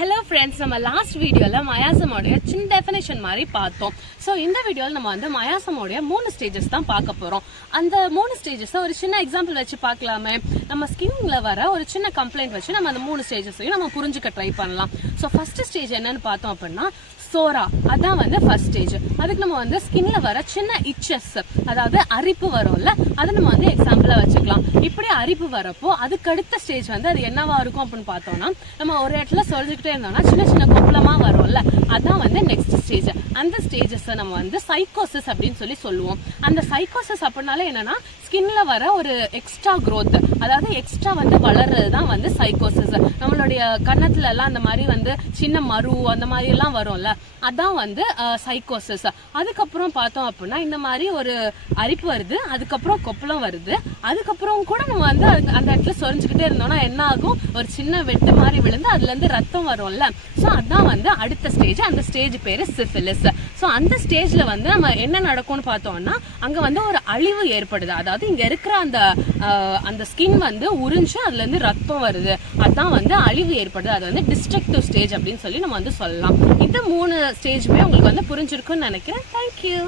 Hello friends, நம்ம last வீடியோல miasm உடைய சின்ன டெஃபினிஷன் மாதிரி பார்த்தோம். சோ இந்த வீடியோல நம்ம வந்து miasm உடைய 3 ஸ்டேஜஸ் தான் பார்க்க போறோம். அந்த 3 ஸ்டேஜஸ் ஒரு சின்ன எக்ஸாம்பிள் வச்சு பார்க்கலாமே. நம்ம ஸ்கின்ல வர ஒரு சின்ன கம்ப்ளைண்ட் வச்சு நம்ம அந்த 3 ஸ்டேஜஸையும் நம்ம புரிஞ்சுக்க ட்ரை பண்ணலாம். சோ ஃபர்ஸ்ட் ஸ்டேஜ் என்னன்னு பார்த்தோம் அப்படின்னா சோரா, அதான் வந்து ஃபர்ஸ்ட் ஸ்டேஜ். அதுக்கு நம்ம வந்து ஸ்கின்ல வர சின்ன இச்சஸ், அதாவது அரிப்பு வரும்ல, அதை நம்ம வந்து எக்ஸாம்பிளா வச்சுக்கலாம். இப்படி அரிப்பு வரப்போ அதுக்கு அடுத்த ஸ்டேஜ் வந்து அது என்னவா இருக்கும் அப்படின்னு பார்த்தோம்னா, நம்ம ஒரு இடத்துல சொல்லிக்கிட்டே இருந்தோம்னா சின்ன சின்ன கொப்பளமா வரும்ல, அதான் வந்து நெக்ஸ்ட் ஸ்டேஜ். அந்த ஸ்டேஜஸ் நம்ம வந்து சைக்கோசிஸ் அப்படின்னு சொல்லி சொல்லுவோம். அந்த சைக்கோசிஸ் அப்படின்னால என்னன்னா ஸ்கின்ல வர ஒரு எக்ஸ்ட்ரா growth, அதாவது எக்ஸ்ட்ரா வந்து வளர்றதுதான் வந்து சைக்கோசிஸ். நம்மளுடைய கன்னத்துல எல்லாம் அந்த மாதிரி வந்து சின்ன மரு அந்த மாதிரி எல்லாம் வரும்ல, அதான் வந்து சைக்கோசிஸ். அதுக்கப்புறம் பார்த்தோம் அப்படின்னா இந்த மாதிரி ஒரு அரிப்பு வருது, அதுக்கப்புறம் கொப்பளம் வருது, அதுக்கப்புறம் கூட நம்ம வந்து அந்த இடத்துல சொரிஞ்சுக்கிட்டே இருந்தோம்னா என்ன ஆகும், ஒரு சின்ன வெட்டு மாதிரி விழுந்து அதுல இருந்து ரத்தம் வரும்ல. சோ அதான் வந்து அடுத்த ஸ்டேஜ். அந்த ஸ்டேஜ் பேரு சிஃபிலிஸ். சோ அந்த ஸ்டேஜ்ல வந்து நம்ம என்ன நடக்கும்னு பார்த்தோம்னா அங்க வந்து ஒரு அழிவு ஏற்படுது. அதாவது இங்க இருக்கிற அந்த ஸ்கின் வந்து உறிஞ்சு அதுல இருந்து ரத்தம் வருது, அதான் வந்து அழிவு ஏற்படுது. அது வந்து டிஸ்ட்ரக்டிவ் ஸ்டேஜ் அப்படின்னு சொல்லி நம்ம வந்து சொல்லலாம். இந்த 3 ஸ்டேஜுமே உங்களுக்கு வந்து புரிஞ்சிருக்கும்னு நினைக்கிறேன். தேங்க்யூ.